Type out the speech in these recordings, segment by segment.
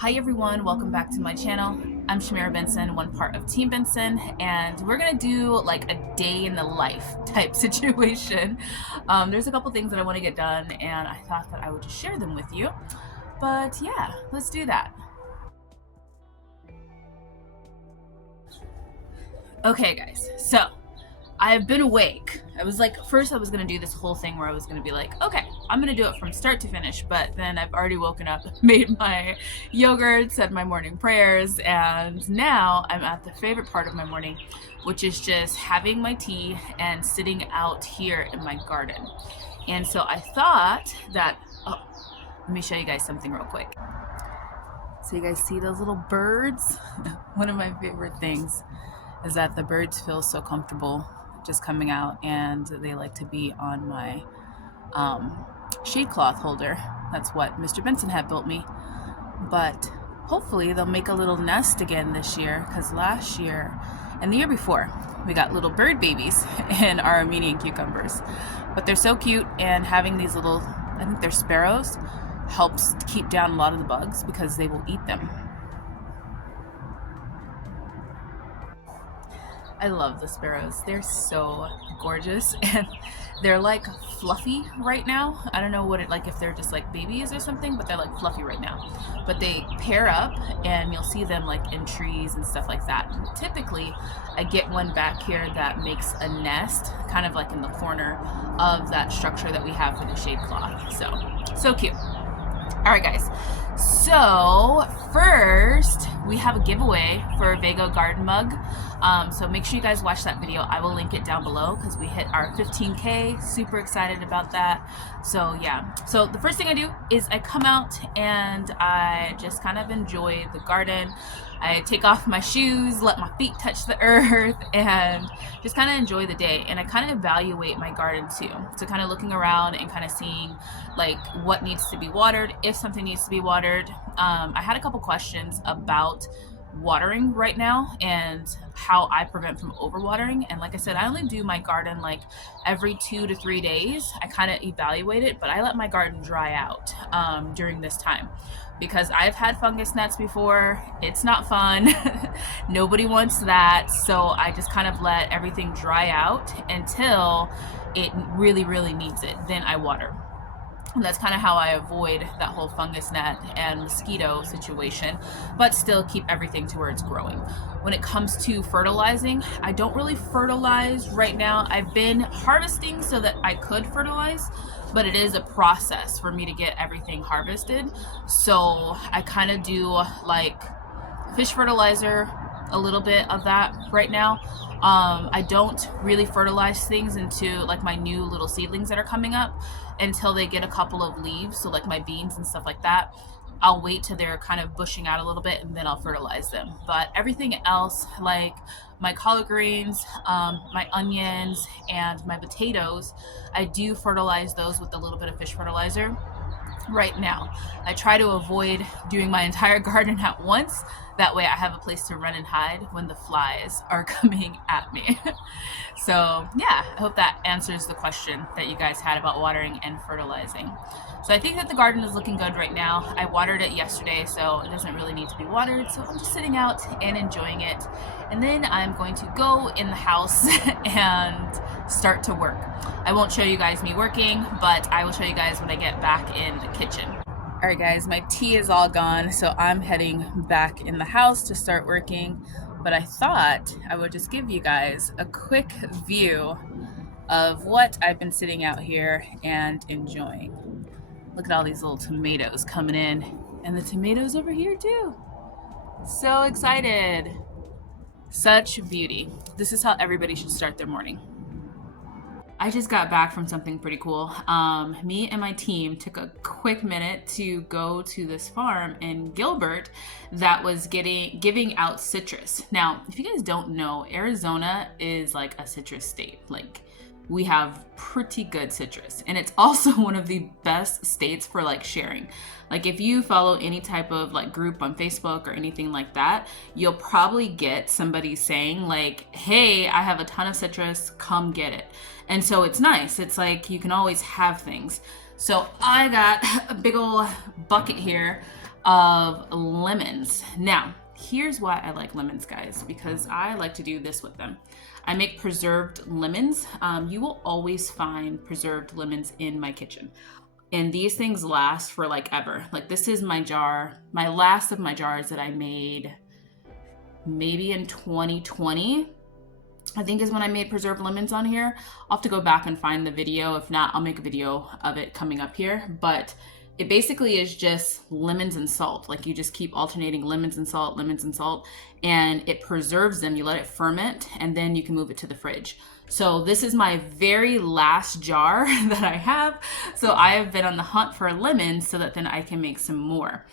Hi everyone, welcome back to my channel. I'm Shamira Benson, one part of Team Benson, and we're gonna do like a day in the life type situation. There's a couple things that I want to get done, and I thought that I would just share them with you. But yeah, let's do that. Okay guys, so I've been awake. I was like, first I was gonna do this whole thing where I was gonna be like, okay, I'm gonna do it from start to finish, but then I've already woken up, made my yogurt, said my morning prayers, and now I'm at the favorite part of my morning, which is just having my tea and sitting out here in my garden. And so I thought that, oh, let me show you guys something real quick. So you guys see those little birds? One of my favorite things is that the birds feel so comfortable just coming out, and they like to be on my shade cloth holder. That's what Mr. Benson had built me. But hopefully they'll make a little nest again this year, because last year and the year before we got little bird babies in our Armenian cucumbers. But they're so cute, and having these little, I think they're sparrows, helps keep down a lot of the bugs because they will eat them. I love the sparrows. They're so gorgeous, and they're like fluffy right now. I don't know what it like, if they're just like babies or something, but they're like fluffy right now. But they pair up, and you'll see them like in trees and stuff like that. And typically, I get one back here that makes a nest, kind of like in the corner of that structure that we have for the shade cloth. So cute. All right, guys. So first, we have a giveaway for a Vego garden mug. So make sure you guys watch that video. I will link it down below because we hit our 15K. Super excited about that. So yeah. So the first thing I do is I come out and I just kind of enjoy the garden. I take off my shoes, let my feet touch the earth, and just kind of enjoy the day. And I kind of evaluate my garden too. So kind of looking around and kind of seeing like what needs to be watered, if something needs to be watered. I had a couple questions about watering right now and how I prevent from overwatering. And like I said, I only do my garden like every 2 to 3 days. I kind of evaluate it, but I let my garden dry out during this time, because I've had fungus gnats before. It's not fun. Nobody wants that. So I just kind of let everything dry out until it really, really needs it. Then I water. And that's kind of how I avoid that whole fungus gnat and mosquito situation, but still keep everything to where it's growing. When it comes to fertilizing, I don't really fertilize right now. I've been harvesting so that I could fertilize, but it is a process for me to get everything harvested. So I kind of do like fish fertilizer, a little bit of that right now. I don't really fertilize things into like my new little seedlings that are coming up until they get a couple of leaves. So like my beans and stuff like that, I'll wait till they're kind of bushing out a little bit and then I'll fertilize them. But everything else, like my collard greens, my onions, and my potatoes, I do fertilize those with a little bit of fish fertilizer. Right now, I try to avoid doing my entire garden at once. That way I have a place to run and hide when the flies are coming at me. So yeah, I hope that answers the question that you guys had about watering and fertilizing. So I think that the garden is looking good right now. I watered it yesterday, so it doesn't really need to be watered. So I'm just sitting out and enjoying it. And then I'm going to go in the house and start to work. I won't show you guys me working, but I will show you guys when I get back in the kitchen. All right guys, my tea is all gone, so I'm heading back in the house to start working. But I thought I would just give you guys a quick view of what I've been sitting out here and enjoying. Look at all these little tomatoes coming in, and the tomatoes over here too. So excited. Such beauty. This is how everybody should start their morning. I just got back from something pretty cool. Me and my team took a quick minute to go to this farm in Gilbert that was giving out citrus. Now, if you guys don't know, Arizona is like a citrus state. Like, we have pretty good citrus, and it's also one of the best states for like sharing. Like if you follow any type of like group on Facebook or anything like that, you'll probably get somebody saying like, hey, I have a ton of citrus, come get it. And so it's nice. It's like you can always have things. So I got a big old bucket here of lemons. Now, here's why I like lemons, guys, because I like to do this with them. I make preserved lemons. You will always find preserved lemons in my kitchen. And these things last for like ever. Like this is my jar, my last of my jars that I made maybe in 2020. I think is when I made preserved lemons on here. I'll have to go back and find the video. If not, I'll make a video of it coming up here. But it basically is just lemons and salt. Like you just keep alternating lemons and salt, and it preserves them. You let it ferment and then you can move it to the fridge. So this is my very last jar that I have. So I have been on the hunt for lemons so that then I can make some more.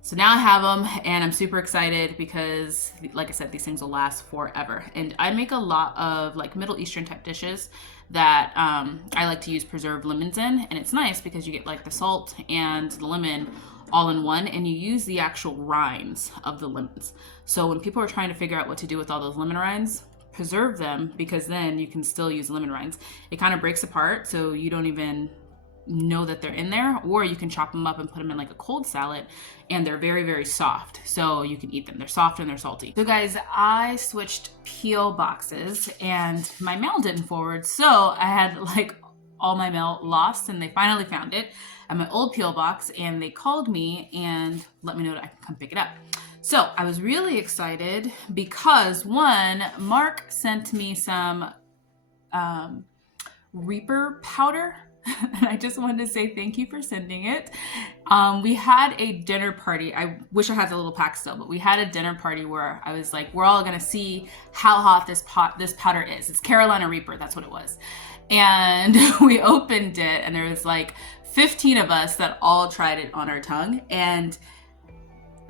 So now I have them and I'm super excited because, like I said, these things will last forever. And I make a lot of like Middle Eastern type dishes that I like to use preserved lemons in. And it's nice because you get like the salt and the lemon all in one, and you use the actual rinds of the lemons. So when people are trying to figure out what to do with all those lemon rinds, preserve them, because then you can still use lemon rinds. It kind of breaks apart so you don't even know that they're in there, or you can chop them up and put them in like a cold salad, and they're very, very soft, so you can eat them. They're soft and they're salty. So guys, I switched peel boxes and my mail didn't forward, so I had like all my mail lost, and they finally found it at my old peel box, and they called me and let me know that I can come pick it up. So I was really excited because one, Mark sent me some Reaper powder. And I just wanted to say thank you for sending it. We had a dinner party. I wish I had the little pack still, but we had a dinner party where I was like, we're all gonna see how hot this powder is. It's Carolina Reaper, that's what it was. And we opened it and there was like 15 of us that all tried it on our tongue. And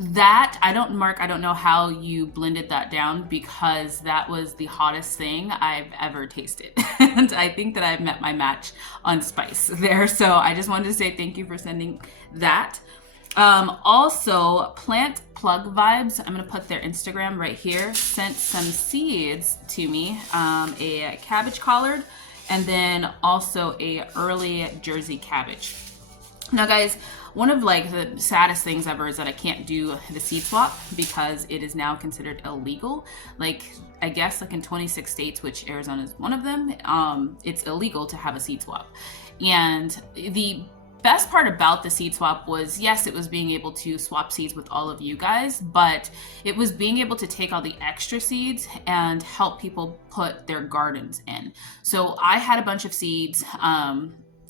that, Mark, I don't know how you blended that down, because that was the hottest thing I've ever tasted. And I think that I've met my match on spice there. So I just wanted to say thank you for sending that. Also, Plant Plug Vibes, I'm gonna put their Instagram right here, sent some seeds to me, a cabbage collard, and then also a early Jersey cabbage. Now guys, one of like the saddest things ever is that I can't do the seed swap because it is now considered illegal. Like, I guess like in 26 states, which Arizona is one of them, it's illegal to have a seed swap. And the best part about the seed swap was, yes, it was being able to swap seeds with all of you guys, but it was being able to take all the extra seeds and help people put their gardens in. So I had a bunch of seeds.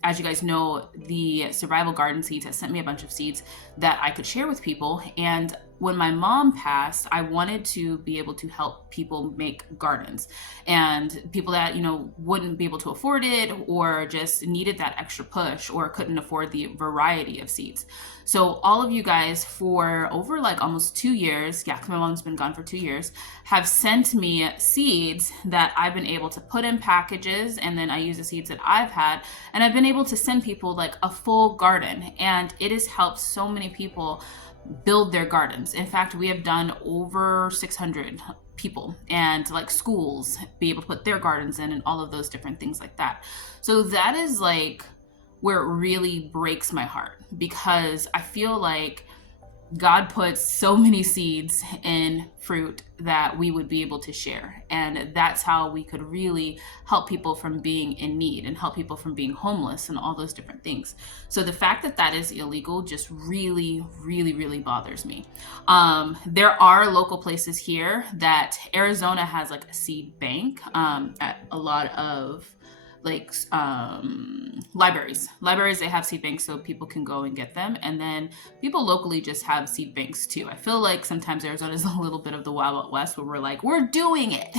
As you guys know, the Survival Garden Seeds has sent me a bunch of seeds that I could share with people. And when my mom passed, I wanted to be able to help people make gardens, and people that, you know, wouldn't be able to afford it or just needed that extra push or couldn't afford the variety of seeds. So all of you guys for over like almost 2 years, yeah, my mom's been gone for 2 years, have sent me seeds that I've been able to put in packages, and then I use the seeds that I've had, and I've been able to send people like a full garden, and it has helped so many people build their gardens. In fact, we have done over 600 people, and like schools be able to put their gardens in and all of those different things like that. So that is like where it really breaks my heart, because I feel like God puts so many seeds in fruit that we would be able to share. And that's how we could really help people from being in need and help people from being homeless and all those different things. So the fact that that is illegal just really, really, really bothers me. There are local places here that Arizona has like a seed bank at a lot of like libraries, they have seed banks so people can go and get them, and then people locally just have seed banks too. I feel like sometimes Arizona is a little bit of the Wild West where we're like, we're doing it,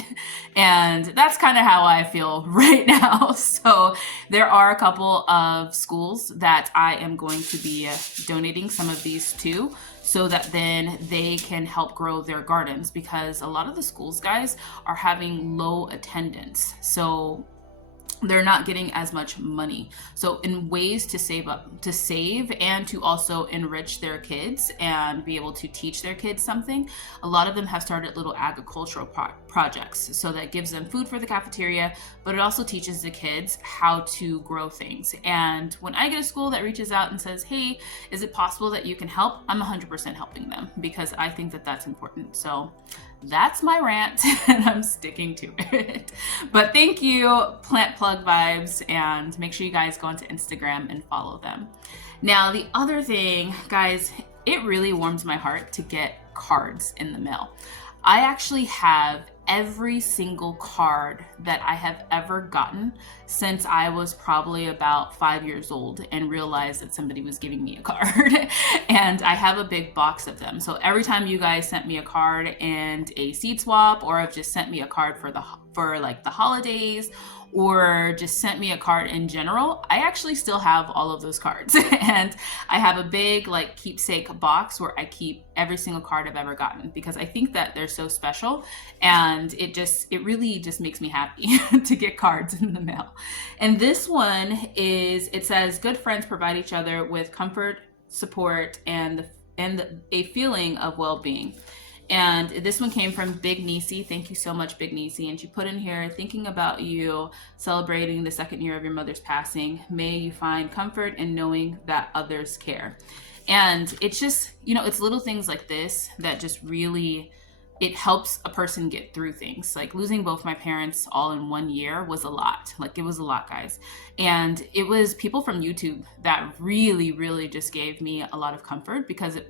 and that's kind of how I feel right now. So there are a couple of schools that I am going to be donating some of these to, so that then they can help grow their gardens, because a lot of the schools, guys, are having low attendance. So they're not getting as much money. So in ways to save and to also enrich their kids and be able to teach their kids something, a lot of them have started little agricultural projects. So that gives them food for the cafeteria, but it also teaches the kids how to grow things. And when I get a school that reaches out and says, hey, is it possible that you can help? I'm 100% helping them because I think that that's important. So that's my rant and I'm sticking to it. But thank you, Plant Plug Vibes, and make sure you guys go onto Instagram and follow them. Now, the other thing, guys, it really warms my heart to get cards in the mail. I actually have every single card that I have ever gotten since I was probably about 5 years old and realized that somebody was giving me a card. And I have a big box of them. So every time you guys sent me a card and a seed swap, or have just sent me a card for like the holidays, or just sent me a card in general, I actually still have all of those cards. And I have a big like keepsake box where I keep every single card I've ever gotten because I think that they're so special, and it really just makes me happy to get cards in the mail. And this one it says, good friends provide each other with comfort, support, and a feeling of well-being. And this one came from Big Niecy. Thank you so much, Big Niecy. And she put in here, thinking about you, celebrating the 2nd year of your mother's passing. May you find comfort in knowing that others care. And it's just, it's little things like this that just really, it helps a person get through things. Like losing both my parents all in 1 year was a lot. Like it was a lot, guys. And it was people from YouTube that really, really just gave me a lot of comfort because it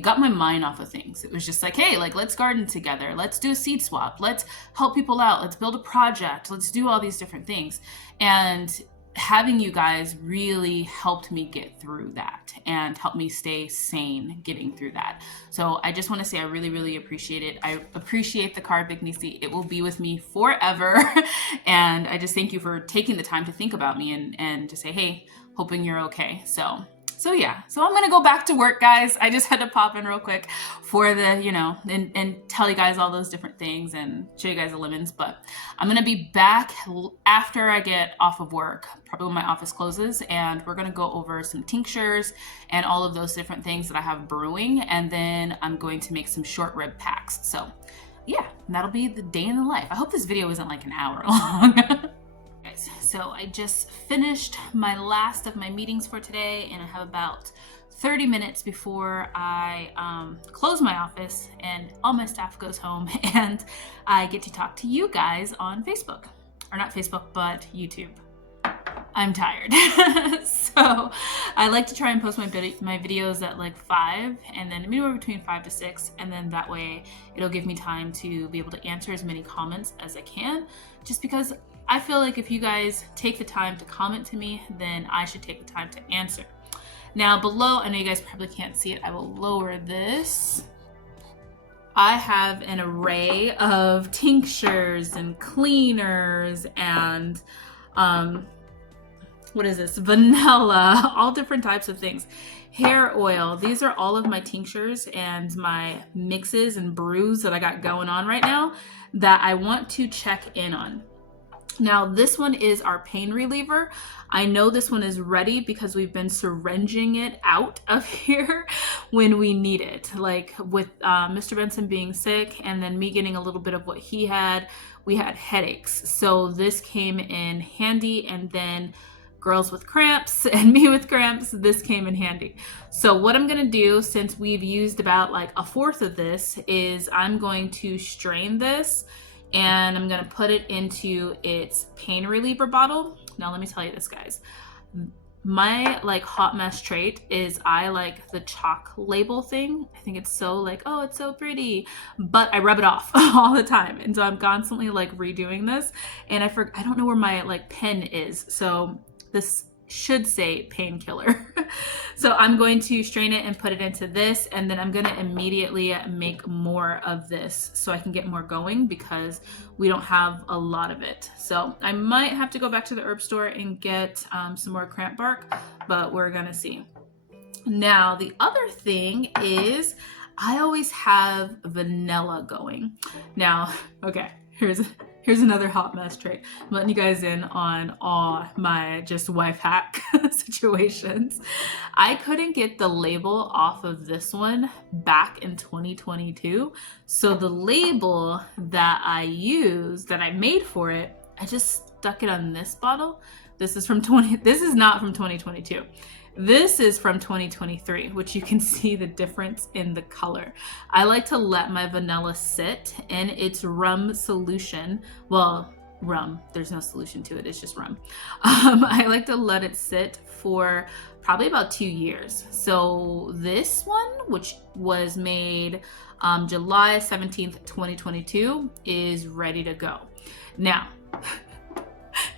got my mind off of things. It was just like, hey, like let's garden together. Let's do a seed swap. Let's help people out. Let's build a project. Let's do all these different things. And having you guys really helped me get through that and helped me stay sane getting through that. So I just want to say I really, really appreciate it. I appreciate the card, Big Niecy. It will be with me forever. And I just thank you for taking the time to think about me and to say, hey, hoping you're okay. So yeah, so I'm gonna go back to work, guys. I just had to pop in real quick for the, and tell you guys all those different things and show you guys the lemons. But I'm gonna be back after I get off of work, probably when my office closes, and we're gonna go over some tinctures and all of those different things that I have brewing. And then I'm going to make some short rib packs. So yeah, that'll be the day in the life. I hope this video isn't like an hour long. So I just finished my last of my meetings for today, and I have about 30 minutes before I close my office and all my staff goes home, and I get to talk to you guys on Facebook. Or not Facebook, but YouTube. I'm tired. So I like to try and post my videos at like 5, and then anywhere between 5 to 6, and then that way it'll give me time to be able to answer as many comments as I can, just because I feel like if you guys take the time to comment to me, then I should take the time to answer. Now below, I know you guys probably can't see it, I will lower this. I have an array of tinctures and cleaners and what is this? Vanilla, all different types of things. Hair oil. These are all of my tinctures and my mixes and brews that I got going on right now that I want to check in on. Now, this one is our pain reliever. I know this one is ready because we've been syringing it out of here when we need it. Like with Mr. Benson being sick and then me getting a little bit of what he had, we had headaches. So this came in handy, and then girls with cramps and me with cramps, this came in handy. So what I'm gonna do, since we've used about like 1/4 of this, is I'm going to strain this and I'm gonna put it into its pain reliever bottle. Now let me tell you this, guys. My like hot mess trait is I like the chalk label thing. I think it's so like, oh, it's so pretty, but I rub it off all the time. And so I'm constantly like redoing this, and I don't know where my like pen is. So this should say painkiller. So I'm going to strain it and put it into this, and then I'm going to immediately make more of this so I can get more going because we don't have a lot of it. So I might have to go back to the herb store and get some more cramp bark, but we're gonna see. Now the other thing is I always have vanilla going. Now, okay, here's Here's another hot mess tray. I'm letting you guys in on all my just wife hack situations. I couldn't get the label off of this one back in 2022. So the label that I used, that I made for it, I just stuck it on this bottle. This is not from 2022. This is from 2023, which you can see the difference in the color. I like to let my vanilla sit in its rum solution. Well, rum, there's no solution to it, it's just rum. I like to let it sit for probably about 2 years. So this one, which was made July 17th, 2022, is ready to go. Now,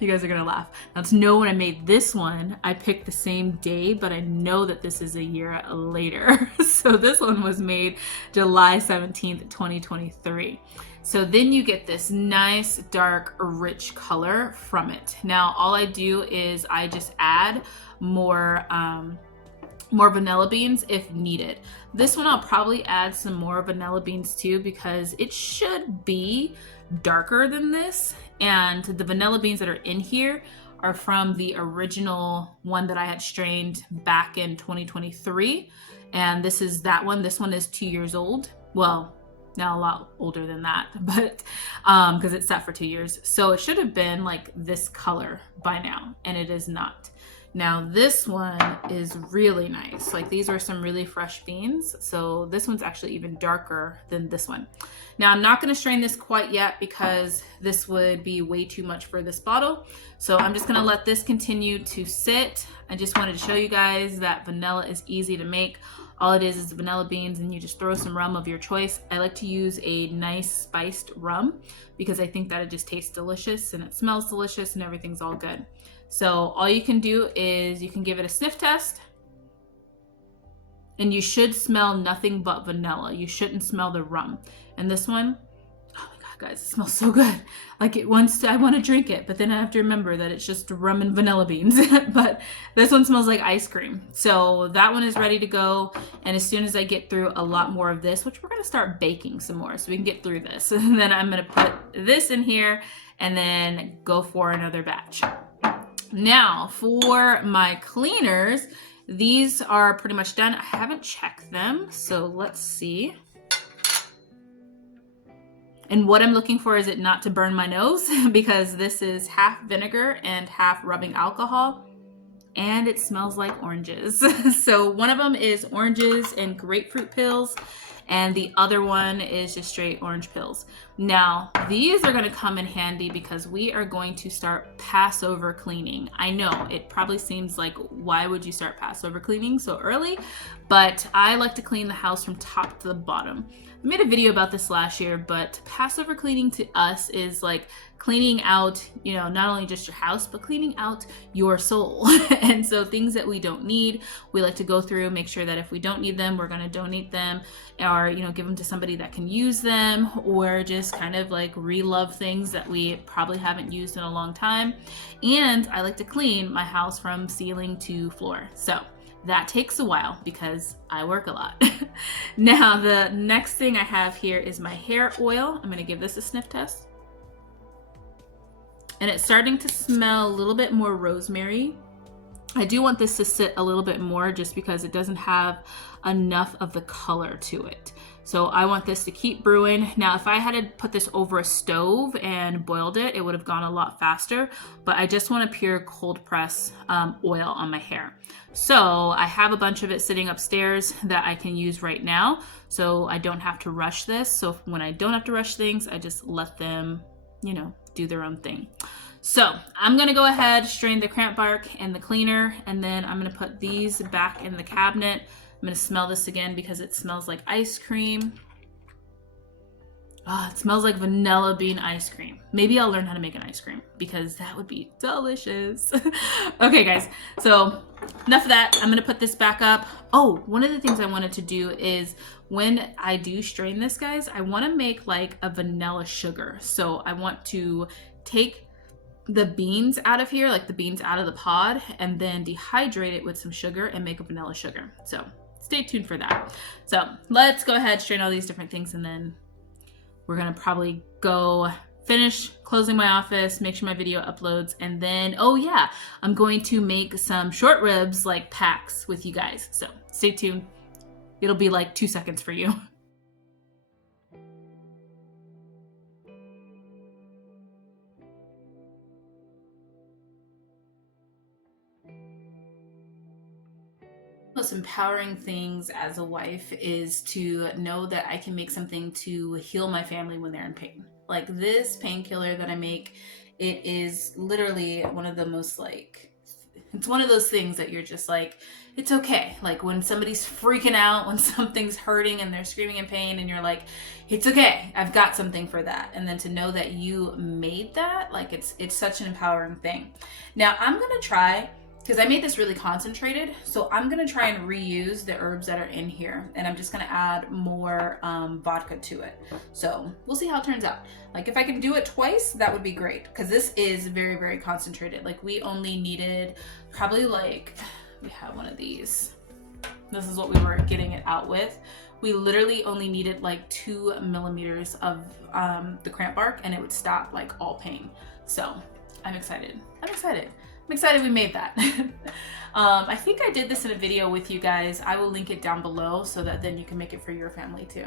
you guys are gonna laugh. Now to know when I made this one, I picked the same day, but I know that this is a year later. So this one was made July 17th, 2023. So then you get this nice, dark, rich color from it. Now all I do is I just add more vanilla beans if needed. This one I'll probably add some more vanilla beans too, because it should be darker than this, and the vanilla beans that are in here are from the original one that I had strained back in 2023, and this is that one. This one is 2 years old. Well, now a lot older than that, but because it's set for 2 years, so it should have been like this color by now, and it is not. Now this one is really nice. Like these are some really fresh beans. So this one's actually even darker than this one. Now I'm not going to strain this quite yet because this would be way too much for this bottle. So I'm just going to let this continue to sit. I just wanted to show you guys that vanilla is easy to make. All it is vanilla beans, and you just throw some rum of your choice. I like to use a nice spiced rum because I think that it just tastes delicious and it smells delicious and everything's all good. So all you can do is you can give it a sniff test, and you should smell nothing but vanilla. You shouldn't smell the rum. And this one, oh my God, guys, it smells so good. Like I want to drink it, but then I have to remember that it's just rum and vanilla beans. But this one smells like ice cream. So that one is ready to go. And as soon as I get through a lot more of this, which we're gonna start baking some more so we can get through this. And then I'm gonna put this in here and then go for another batch. Now for my cleaners, these are pretty much done. I haven't checked them, so let's see. And what I'm looking for is it not to burn my nose because this is half vinegar and half rubbing alcohol, and it smells like oranges. So one of them is oranges and grapefruit pills, and the other one is just straight orange pills. Now, these are gonna come in handy because we are going to start Passover cleaning. I know, it probably seems like, why would you start Passover cleaning so early? But I like to clean the house from top to the bottom. I made a video about this last year, but Passover cleaning to us is like cleaning out, you know, not only just your house, but cleaning out your soul. And so things that we don't need, we like to go through, make sure that if we don't need them, we're going to donate them, or, you know, give them to somebody that can use them, or just kind of like re-love things that we probably haven't used in a long time. And I like to clean my house from ceiling to floor. So that takes a while because I work a lot. Now, the next thing I have here is my hair oil. I'm going to give this a sniff test. And it's starting to smell a little bit more rosemary. I do want this to sit a little bit more just because it doesn't have enough of the color to it. So I want this to keep brewing. Now, if I had to put this over a stove and boiled it, it would have gone a lot faster, but I just want a pure cold press oil on my hair. So I have a bunch of it sitting upstairs that I can use right now, so I don't have to rush this. So when I don't have to rush things, I just let them, you know, do their own thing. So I'm gonna go ahead, strain the cramp bark and the cleaner, and then I'm gonna put these back in the cabinet. I'm gonna smell this again because it smells like ice cream. Oh, it smells like vanilla bean ice cream. Maybe I'll learn how to make an ice cream because that would be delicious. Okay, guys, so enough of that. I'm gonna put this back up. Oh, one of the things I wanted to do is when I do strain this, guys, I wanna make like a vanilla sugar. So I want to take the beans out of here, like the beans out of the pod, and then dehydrate it with some sugar and make a vanilla sugar. So stay tuned for that. So let's go ahead, strain all these different things, and then we're gonna probably go finish closing my office, make sure my video uploads, and then, oh yeah, I'm going to make some short ribs like packs with you guys. So stay tuned. It'll be like 2 seconds for you. Most empowering things as a wife is to know that I can make something to heal my family when they're in pain. Like this painkiller that I make, it is literally one of the most like, it's one of those things that you're just like, it's okay. Like when somebody's freaking out, when something's hurting and they're screaming in pain and you're like, it's okay, I've got something for that. And then to know that you made that, like it's such an empowering thing. Now I'm gonna try, because I made this really concentrated, so I'm gonna try and reuse the herbs that are in here, and I'm just gonna add more vodka to it. So we'll see how it turns out. Like if I can do it twice, that would be great, because this is very, very concentrated. Like we only needed probably like, we have one of these. This is what we were getting it out with. We literally only needed like 2 millimeters of the cramp bark, and it would stop like all pain. So I'm excited. I'm excited we made that. I think I did this in a video with you guys. I will link it down below so that then you can make it for your family too.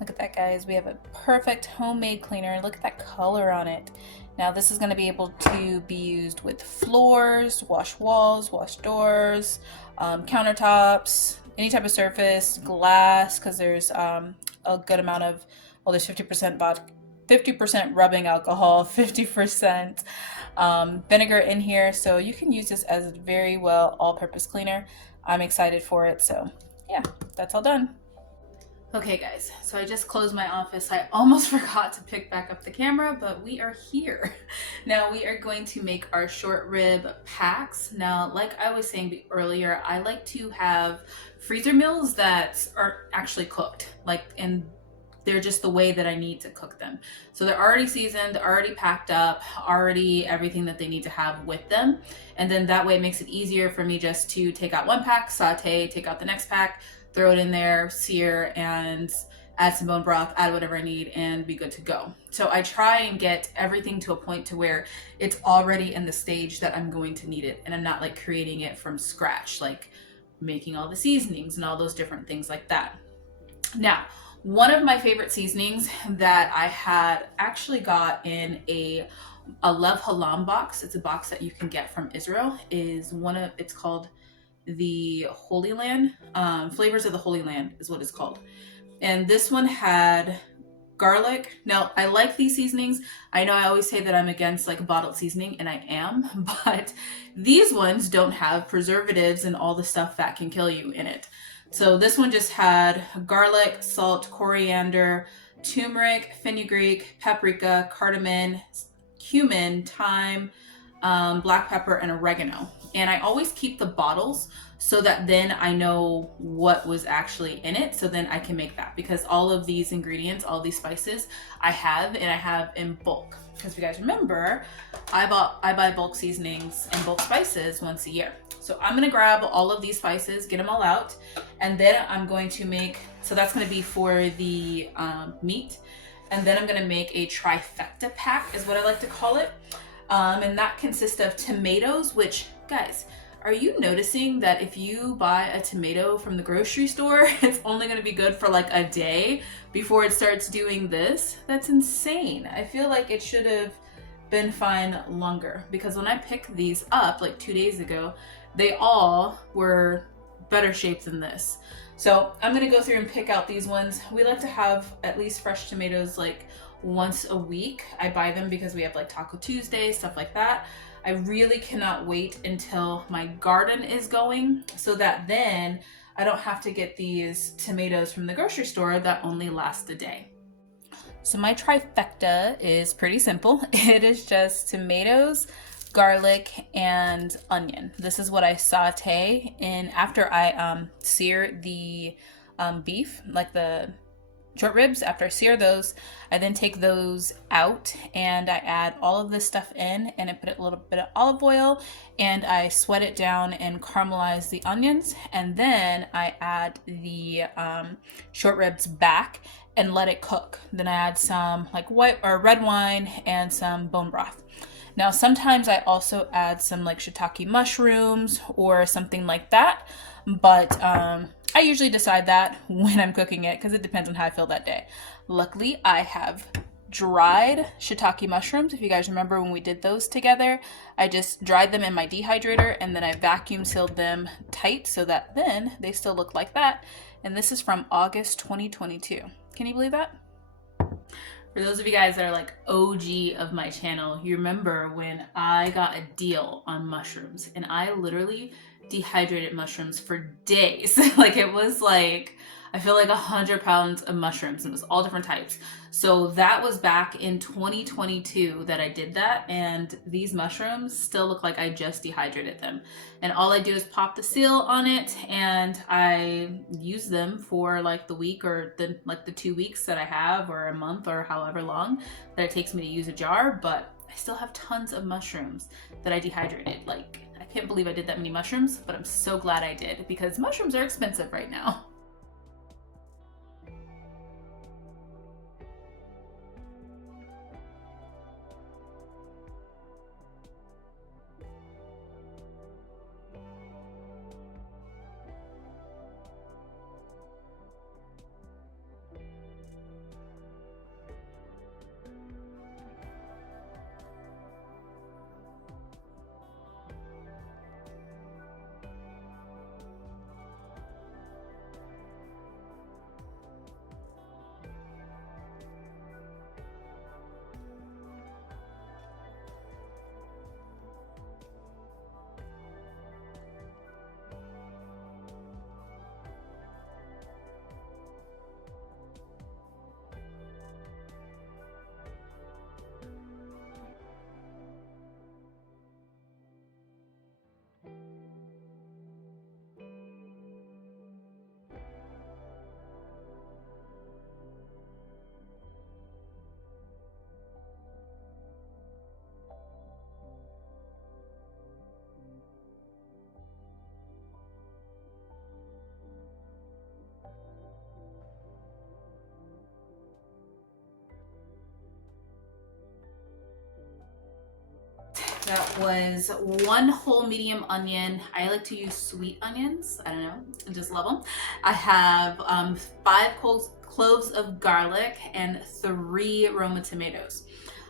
Look at that, guys. We have a perfect homemade cleaner. Look at that color on it. Now this is going to be able to be used with floors, wash walls, wash doors, countertops, any type of surface, glass, because there's a good amount of, well, there's 50% vodka, 50% rubbing alcohol, 50% vinegar in here. So you can use this as a very well all-purpose cleaner. I'm excited for it. So yeah, that's all done. Okay guys, so I just closed my office. I almost forgot to pick back up the camera, but we are here. Now we are going to make our short rib packs. Now, like I was saying earlier, I like to have freezer meals that aren't actually cooked, like in they're just the way that I need to cook them. So they're already seasoned, already packed up, already everything that they need to have with them. And then that way it makes it easier for me just to take out one pack, saute, take out the next pack, throw it in there, sear, and add some bone broth, add whatever I need, and be good to go. So I try and get everything to a point to where it's already in the stage that I'm going to need it. And I'm not like creating it from scratch, like making all the seasonings and all those different things like that. Now, one of my favorite seasonings that I had actually got in a Lev Halam box, it's a box that you can get from Israel, is it's called the Holy Land, Flavors of the Holy Land is what it's called. And this one had garlic. Now, I like these seasonings. I know I always say that I'm against like bottled seasoning, and I am, but these ones don't have preservatives and all the stuff that can kill you in it. So this one just had garlic, salt, coriander, turmeric, fenugreek, paprika, cardamom, cumin, thyme, black pepper, and oregano. And I always keep the bottles so that then I know what was actually in it, so then I can make that, because all of these ingredients, all these spices I have in bulk. Because if you guys remember, I buy bulk seasonings and bulk spices once a year. So I'm gonna grab all of these spices, get them all out, and then I'm going to make, so that's gonna be for the meat, and then I'm gonna make a trifecta pack is what I like to call it. And that consists of tomatoes, which, guys, are you noticing that if you buy a tomato from the grocery store, it's only gonna be good for like a day before it starts doing this? That's insane. I feel like it should have been fine longer, because when I picked these up like 2 days ago, they all were better shape than this. So I'm gonna go through and pick out these ones. We like to have at least fresh tomatoes like once a week. I buy them because we have like Taco Tuesday, stuff like that. I really cannot wait until my garden is going, so that then I don't have to get these tomatoes from the grocery store that only last a day. So my trifecta is pretty simple. It is just tomatoes, garlic, and onion. This is what I saute in after I sear the beef, like the short ribs. After I sear those, I then take those out and I add all of this stuff in, and I put a little bit of olive oil and I sweat it down and caramelize the onions, and then I add the short ribs back and let it cook. Then I add some like white or red wine and some bone broth. Now sometimes I also add some like shiitake mushrooms or something like that, but I usually decide that when I'm cooking it because it depends on how I feel that day. Luckily, I have dried shiitake mushrooms. If you guys remember when we did those together, I just dried them in my dehydrator and then I vacuum sealed them tight so that then they still look like that. And this is from August 2022. Can you believe that? For those of you guys that are like OG of my channel, you remember when I got a deal on mushrooms and I literally dehydrated mushrooms for days. Like it was like, I feel like 100 pounds of mushrooms, and it was all different types. So that was back in 2022 that I did that, and these mushrooms still look like I just dehydrated them. And all I do is pop the seal on it and I use them for like the week or the 2 weeks that I have, or a month, or however long that it takes me to use a jar. But I still have tons of mushrooms that I dehydrated. Like, I can't believe I did that many mushrooms, but I'm so glad I did because mushrooms are expensive right now. That was 1 whole medium onion. I like to use sweet onions. I don't know, I just love them. I have 5 cloves of garlic and 3 Roma tomatoes.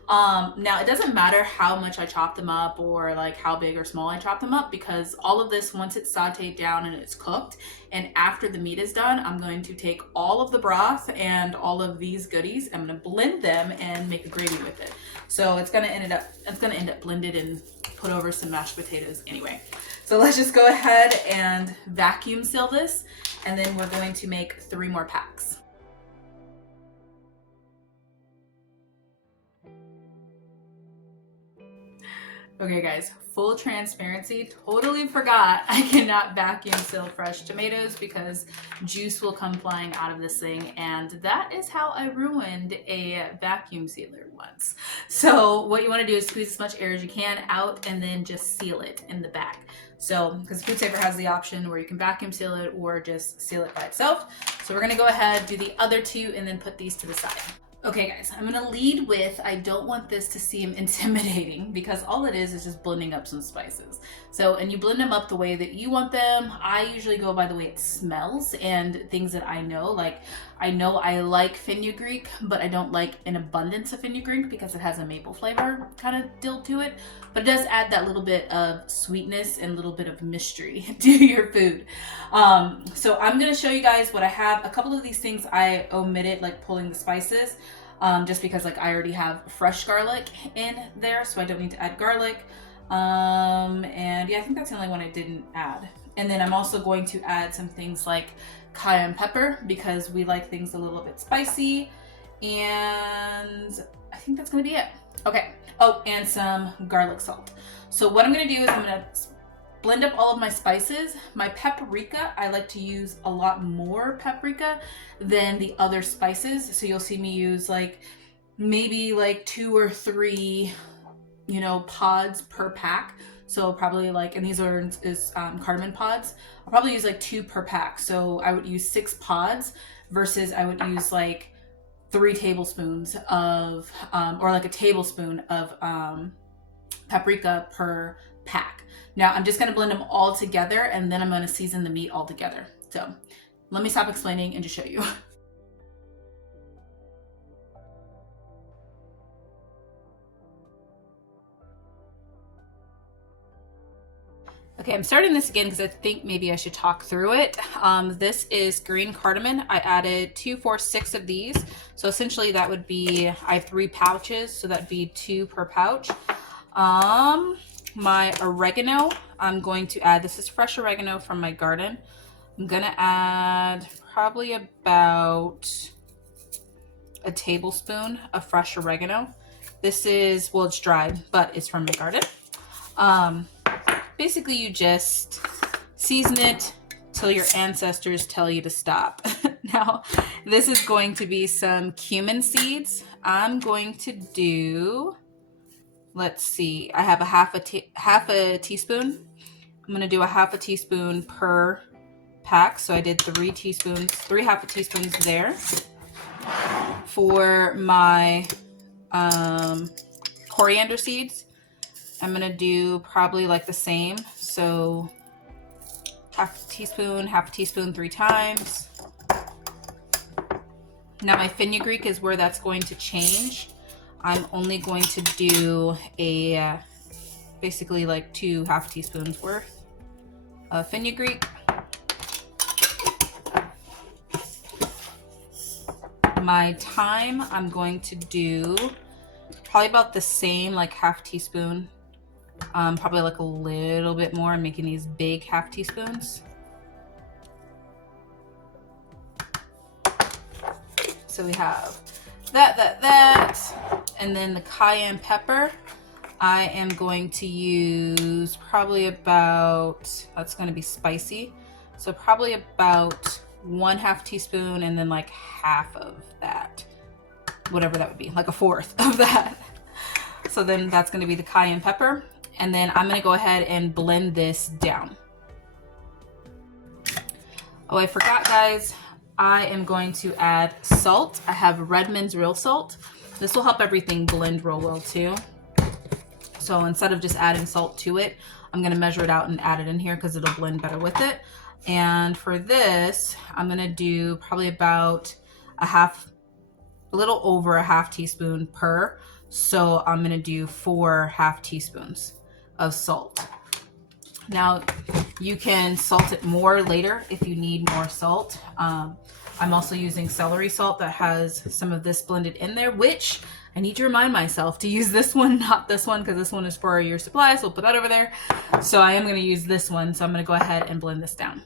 Now it doesn't matter how much I chop them up or like how big or small I chop them up, because all of this, once it's sauteed down and it's cooked, and after the meat is done, I'm going to take all of the broth and all of these goodies, I'm going to blend them and make a gravy with it. So it's going to end up blended and put over some mashed potatoes anyway. So let's just go ahead and vacuum seal this, and then we're going to make 3 more packs. Okay guys, full transparency, totally forgot I cannot vacuum seal fresh tomatoes because juice will come flying out of this thing, and that is how I ruined a vacuum sealer once. So what you want to do is squeeze as much air as you can out and then just seal it in the back. So, because Food Saver has the option where you can vacuum seal it or just seal it by itself. So we're gonna go ahead, do the other 2, and then put these to the side. Okay guys, I'm gonna lead with, I don't want this to seem intimidating because all it is just blending up some spices. So, and you blend them up the way that you want them. I usually go by the way it smells and things that I know. Like, I know I like fenugreek, but I don't like an abundance of fenugreek because it has a maple flavor kind of deal to it. But it does add that little bit of sweetness and a little bit of mystery to your food. So I'm gonna show you guys what I have. A couple of these things I omitted, like pulling the spices, just because like I already have fresh garlic in there, so I don't need to add garlic. And yeah, I think that's the only one I didn't add. And then I'm also going to add some things like cayenne pepper because we like things a little bit spicy. And I think that's gonna be it. Okay. Oh, and some garlic salt. So what I'm gonna do is I'm gonna blend up all of my spices. My paprika, I like to use a lot more paprika than the other spices. So you'll see me use like maybe like 2 or 3, you know, pods per pack. So probably like, and these are cardamom pods. I'll probably use like 2 per pack. So I would use 6 pods versus I would use like 3 tablespoons of, or like a tablespoon of paprika per pack. Now I'm just gonna blend them all together and then I'm gonna season the meat all together. So let me stop explaining and just show you. Okay, I'm starting this again because I think maybe I should talk through it. This is green cardamom. I added 2, 4, 6 of these. So essentially that would be, I have 3 pouches, so that'd be 2 per pouch. My oregano, I'm going to add, this is fresh oregano from my garden. I'm gonna add probably about a tablespoon of fresh oregano. This is, well, it's dried, but it's from my garden. Basically, you just season it till your ancestors tell you to stop. Now, this is going to be some cumin seeds. I'm going to do, let's see, I have a half a teaspoon. I'm going to do a half a teaspoon per pack. So I did 3 teaspoons, 3 half a teaspoons there. For my coriander seeds, I'm gonna do probably like the same. So half a teaspoon 3 times. Now my fenugreek is where that's going to change. I'm only going to do a basically like 2 half teaspoons worth of fenugreek. My thyme, I'm going to do probably about the same, like half teaspoon. Probably like a little bit more. I'm making these big half teaspoons. So we have that. And then the cayenne pepper, I am going to use probably about, that's going to be spicy. So probably about 1 half teaspoon and then like half of that. Whatever that would be, like a 1/4 of that. So then that's going to be the cayenne pepper. And then I'm going to go ahead and blend this down. Oh, I forgot, guys. I am going to add salt. I have Redmond's real salt. This will help everything blend real well too. So instead of just adding salt to it, I'm going to measure it out and add it in here because it'll blend better with it. And for this, I'm going to do probably about a little over a half teaspoon per. So I'm going to do 4 half teaspoons of salt. Now you can salt it more later if you need more salt. I'm also using celery salt that has some of this blended in there, which I need to remind myself to use this one, not this one, because this one is for your supply. So we'll put that over there. So I am going to use this one. So I'm going to go ahead and blend this down.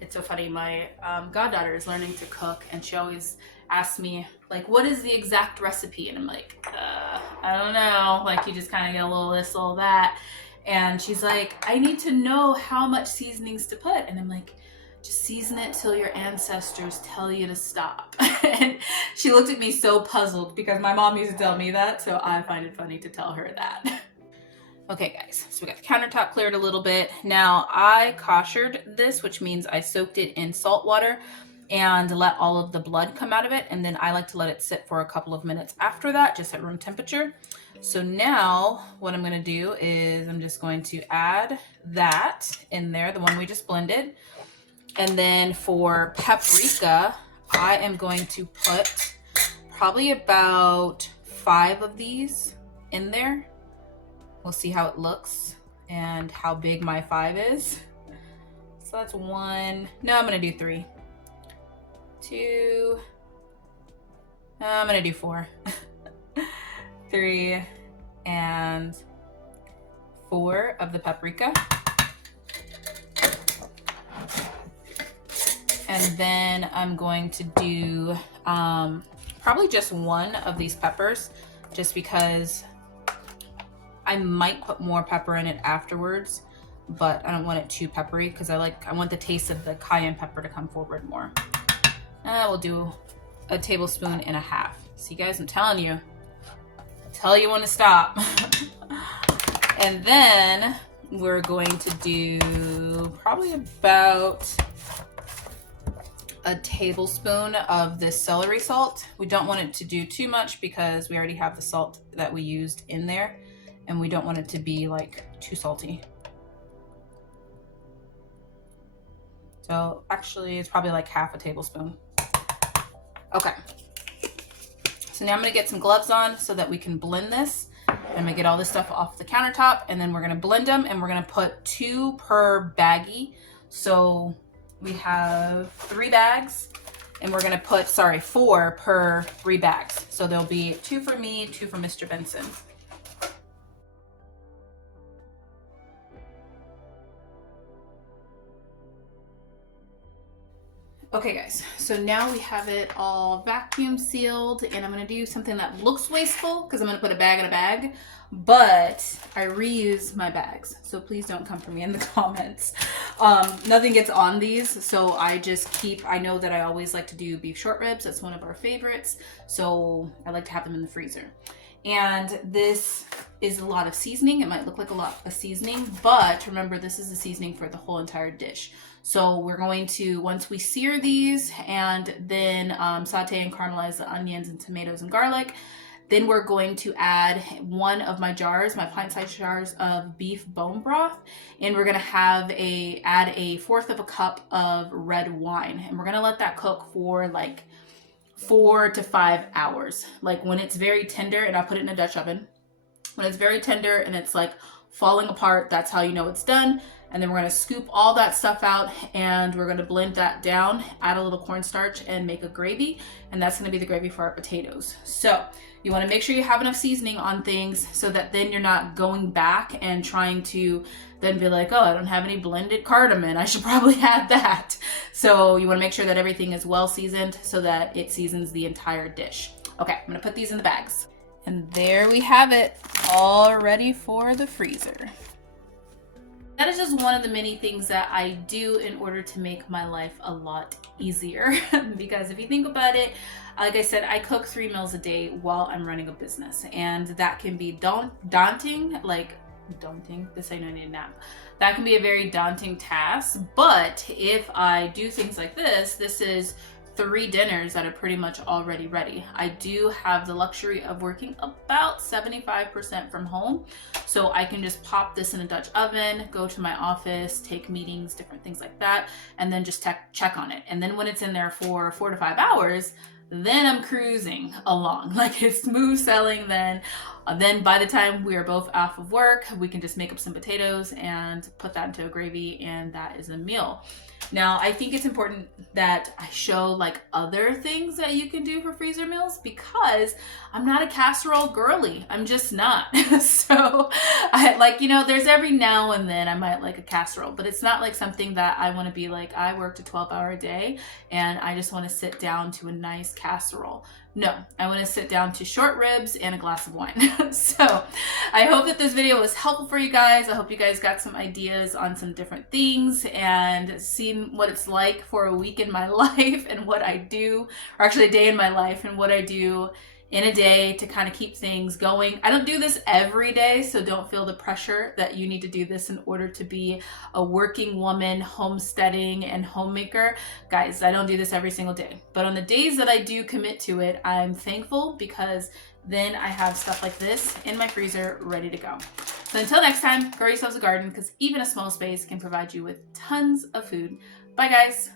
It's so funny, my goddaughter is learning to cook and she always asks me, like, what is the exact recipe? And I'm like, I don't know. Like, you just kind of get a little this, a little that. And she's like, I need to know how much seasonings to put. And I'm like, just season it till your ancestors tell you to stop. And she looked at me so puzzled because my mom used to tell me that. So I find it funny to tell her that. Okay guys, so we got the countertop cleared a little bit. Now I koshered this, which means I soaked it in salt water and let all of the blood come out of it. And then I like to let it sit for a couple of minutes after that, just at room temperature. So now what I'm gonna do is I'm just going to add that in there, the one we just blended. And then for paprika, I am going to put probably about 5 of these in there. We'll see how it looks and how big my 5 is. So that's 1. No, I'm gonna do 3. 2. I'm gonna do 4. 3 and 4 of the paprika. And then I'm going to do probably just one of these peppers, just because I might put more pepper in it afterwards, but I don't want it too peppery because I want the taste of the cayenne pepper to come forward more. We'll do a tablespoon and a half. See guys, I'm telling you, tell you when to stop. And then we're going to do probably about a tablespoon of this celery salt. We don't want it to do too much because we already have the salt that we used in there, and we don't want it to be like too salty. So actually it's probably like half a tablespoon. Okay. So now I'm gonna get some gloves on so that we can blend this. I'm gonna get all this stuff off the countertop, and then we're gonna blend them, and we're gonna put 2 per baggie. So we have 3 bags, and we're gonna put, 4 per 3 bags. So there'll be 2 for me, 2 for Mr. Benson. Okay guys, so now we have it all vacuum sealed, and I'm gonna do something that looks wasteful because I'm gonna put a bag in a bag, but I reuse my bags. So please don't come for me in the comments. Nothing gets on these, so I just keep, I know that I always like to do beef short ribs. That's one of our favorites. So I like to have them in the freezer. And this is a lot of seasoning. It might look like a lot of seasoning, but remember, this is the seasoning for the whole entire dish. So we're going to, once we sear these and then saute and caramelize the onions and tomatoes and garlic, then we're going to add one of my jars, my pint-sized jars of beef bone broth, and we're gonna add a 1/4 of a cup of red wine, and we're gonna let that cook for like 4 to 5 hours. Like when it's very tender, and I'll put it in a Dutch oven. When it's very tender and it's like falling apart, that's how you know it's done. And then we're gonna scoop all that stuff out, and we're gonna blend that down, add a little cornstarch, and make a gravy. And that's gonna be the gravy for our potatoes. So you wanna make sure you have enough seasoning on things so that then you're not going back and trying to then be like, oh, I don't have any blended cardamom, I should probably add that. So you wanna make sure that everything is well seasoned so that it seasons the entire dish. Okay, I'm gonna put these in the bags. And there we have it, all ready for the freezer. That is just one of the many things that I do in order to make my life a lot easier. Because if you think about it, like I said, I cook 3 meals a day while I'm running a business, and that can be daunting, this ain't no need nap. That can be a very daunting task, but if I do things like this, this is 3 dinners that are pretty much already ready. I do have the luxury of working about 75% from home, so I can just pop this in a Dutch oven, go to my office, take meetings, different things like that, and then just check on it. And then when it's in there for 4 to 5 hours, then I'm cruising along, like it's smooth sailing. Then by the time we are both off of work, we can just make up some potatoes and put that into a gravy, and that is a meal. Now, I think it's important that I show like other things that you can do for freezer meals, because I'm not a casserole girly. I'm just not. So there's every now and then I might like a casserole, but it's not like something that I want to be like, I worked a 12-hour day and I just want to sit down to a nice casserole. No, I want to sit down to short ribs and a glass of wine. So I hope that this video was helpful for you guys. I hope you guys got some ideas on some different things and seen what it's like for a week in my life and what I do, or actually a day in my life and what I do in a day to kind of keep things going. I don't do this every day, so don't feel the pressure that you need to do this in order to be a working woman, homesteading and homemaker. Guys, I don't do this every single day, but on the days that I do commit to it, I'm thankful, because then I have stuff like this in my freezer ready to go. So until next time, grow yourselves a garden, because even a small space can provide you with tons of food. Bye guys.